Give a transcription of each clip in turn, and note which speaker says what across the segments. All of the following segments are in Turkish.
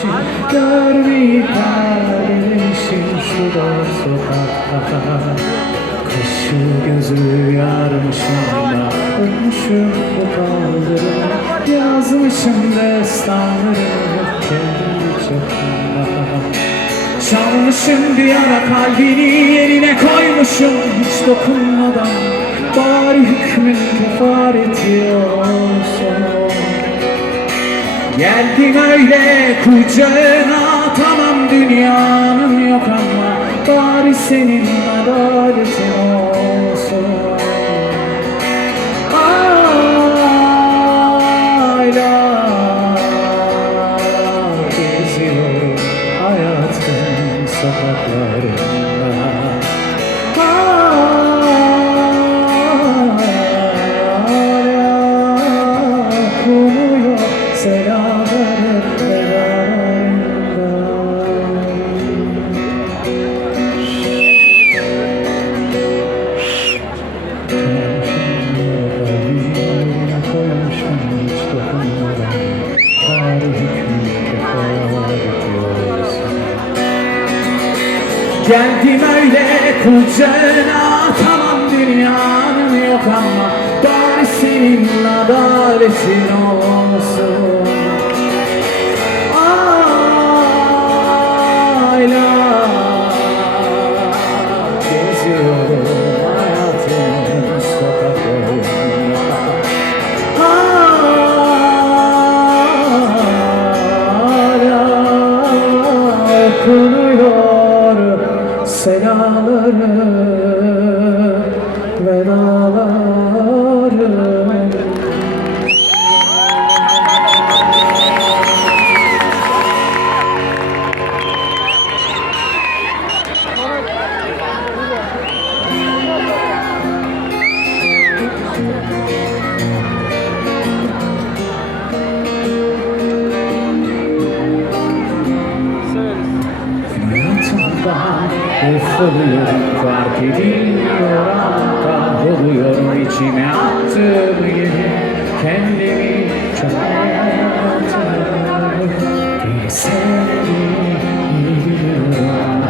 Speaker 1: için Görmeyi kardeşim şu dar sokakta Kaşı gözü yarmışım da Ölmüşüm bu kaldırım. Yazmışım destanlarımı kendi çapımda. Çalmışım bir ara kalbini yerine koymuşum Hiç dokunmadan. Bari hükmün kefareti olsun Geldim öyle kucağına tamam dünyanın yok ama Bari senin adaletin olsun Aylar geziyorum hayatın sokaklarında Geldim öyle kucağına Tamam dünyanın yok ama senin adaletin olsun senaları ufuluyorum fark edilmiyor ama kahroluyorum içime attığım yeri Kendimi çöpe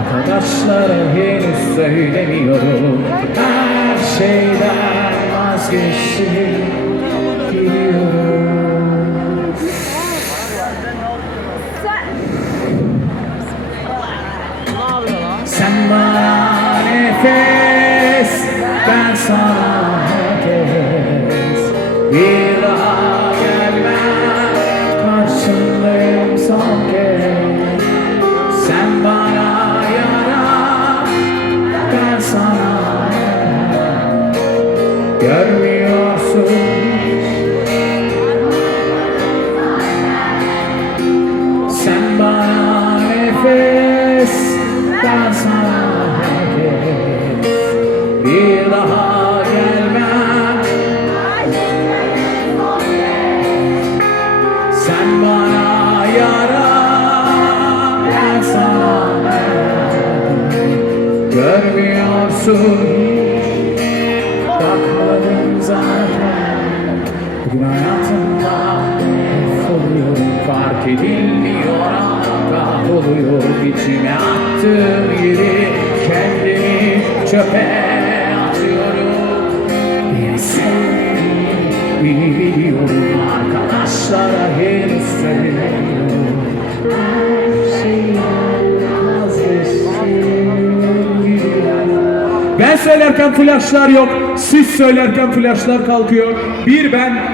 Speaker 1: Arkadaşlara henüz söylemiyorum. Her şeyden vazgeçtim sana herkes. Bir daha gelmem, karşındayım son kez. Sen bana yara, ben sana Görmüyorsun Sen bana nefes, ben sana Görmüyorsun. Hiç, bakmadım zaten. Bugün hayatımda oluyorum fark edilmiyor ama kahroluyor içime attığım yeri kendimi çöpe atıyorum. Bir sevdiğimi biliyorum. Arkadaşlara henüz söylemiyorum
Speaker 2: söylerken flaşlar yok. Siz söylerken flaşlar kalkıyor. Bir ben